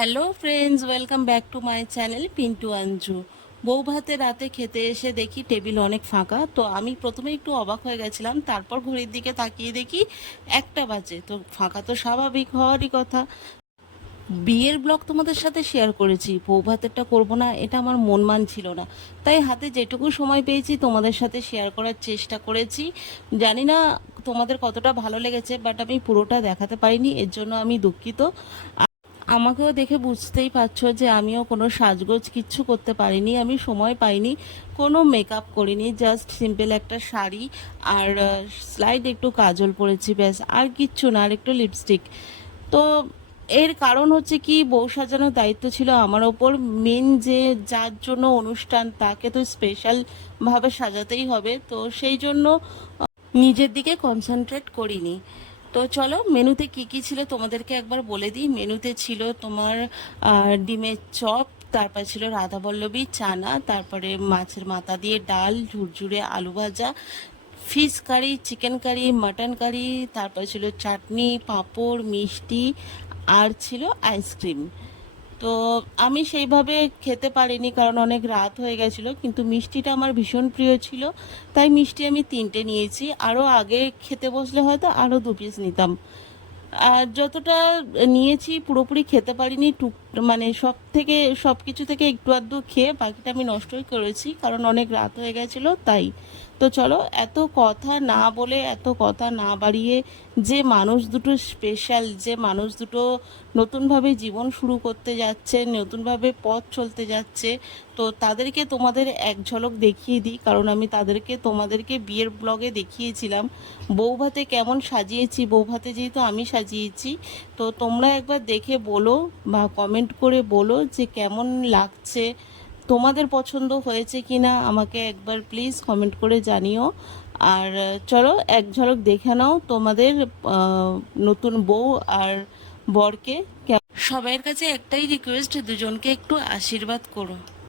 Hello friends, welcome back to my channel Pintu Anju. বউ ভাতে রাতে খেতে এসে দেখি টেবিল অনেক ফাঁকা। তো আমি প্রথমে একটু অবাক হয়ে গেছিলাম, তারপর ঘড়ির দিকে তাকিয়ে দেখি 1টা বাজে। তো ফাঁকা তো স্বাভাবিক হওয়ারই কথা। বিয়ের ব্লগ তোমাদের সাথে শেয়ার করেছি, বউ ভাতেরটা করবো না এটা আমার মন মানছিল না, তাই হাতে যেটুকু সময় পেয়েছি তোমাদের সাথে শেয়ার করার চেষ্টা করেছি। জানি না তোমাদের কতটা ভালো লেগেছে, বাট আমি পুরোটা দেখাতে পারিনি, এর জন্য আমি দুঃখিত। আমাকেও দেখে বুঝতেই পারছো যে আমিও কোনো সাজগোজ কিচ্ছু করতে পারিনি, আমি সময় পাইনি, কোনো মেকআপ করিনি, জাস্ট সিম্পল একটা শাড়ি আর স্লাইড একটু কাজল পরেছি, ব্যাস, আর কিচ্ছু না, আর একটু লিপস্টিক। তো এর কারণ হচ্ছে কি, বউ সাজানোর দায়িত্ব ছিল আমার ওপর। মেন যে যার জন্য অনুষ্ঠান তাকে তো স্পেশাল ভাবে সাজাতেই হবে, তো সেই জন্য নিজের দিকে কনসেন্ট্রেট করিনি। তো চলো মেনুতে কি কি ছিল তোমাদেরকে একবার বলে দিই। মেনুতে ছিল তোমার ডিমের চপ, তারপর ছিল রাধাবল্লভী চানা, তারপরে মাছের মাথা দিয়ে ডাল, ঝুরঝুরে আলু ভাজা, fish curry, chicken curry, mutton curry, তারপর ছিল চাটনি, পাঁপড়, মিষ্টি, আর ছিল আইসক্রিম। তো আমি সেইভাবে খেতে পারিনি কারণ অনেক রাত হয়ে গেছিলো, কিন্তু মিষ্টিটা আমার ভীষণ প্রিয় ছিল, তাই মিষ্টি আমি 3টে নিয়েছি। আরও আগে খেতে বসলে হয়তো আরও 2 পিস নিতাম। আর যতটা নিয়েছি পুরোপুরি খেতে পারিনি, মানে সব কিছু থেকে একটু আধটু খেয়ে বাকিটা আমি নষ্টই করেছি, কারণ অনেক রাত হয়ে গেছিলো তাই। তো চলো, এত কথা না বলে, এত কথা না বাড়িয়ে, যে মানুষ দুটো স্পেশাল, যে মানুষ দুটো নতুনভাবে জীবন শুরু করতে যাচ্ছে, নতুনভাবে পথ চলতে যাচ্ছে, তো তাদেরকে তোমাদের এক ঝলক দেখিয়ে দিই, কারণ আমি তোমাদেরকে বিয়ের ব্লগে দেখিয়েছিলাম বৌভাতে কেমন সাজিয়েছি। বৌভাতে যেহেতু আমি সাজিয়েছি, তো তোমরা একবার দেখে বলো বা কমেন্ট করে বলো যে কেমন লাগছে, তোমাদের পছন্দ হয়েছে কি না, আমাকে একবার প্লিজ কমেন্ট করে জানিও। আর চলো এক ঝলক দেখে নাও তোমাদের নতুন বউ আর বরকে। সবাইয়ের কাছে একটাই রিকোয়েস্ট, দুজনকে একটু আশীর্বাদ করো।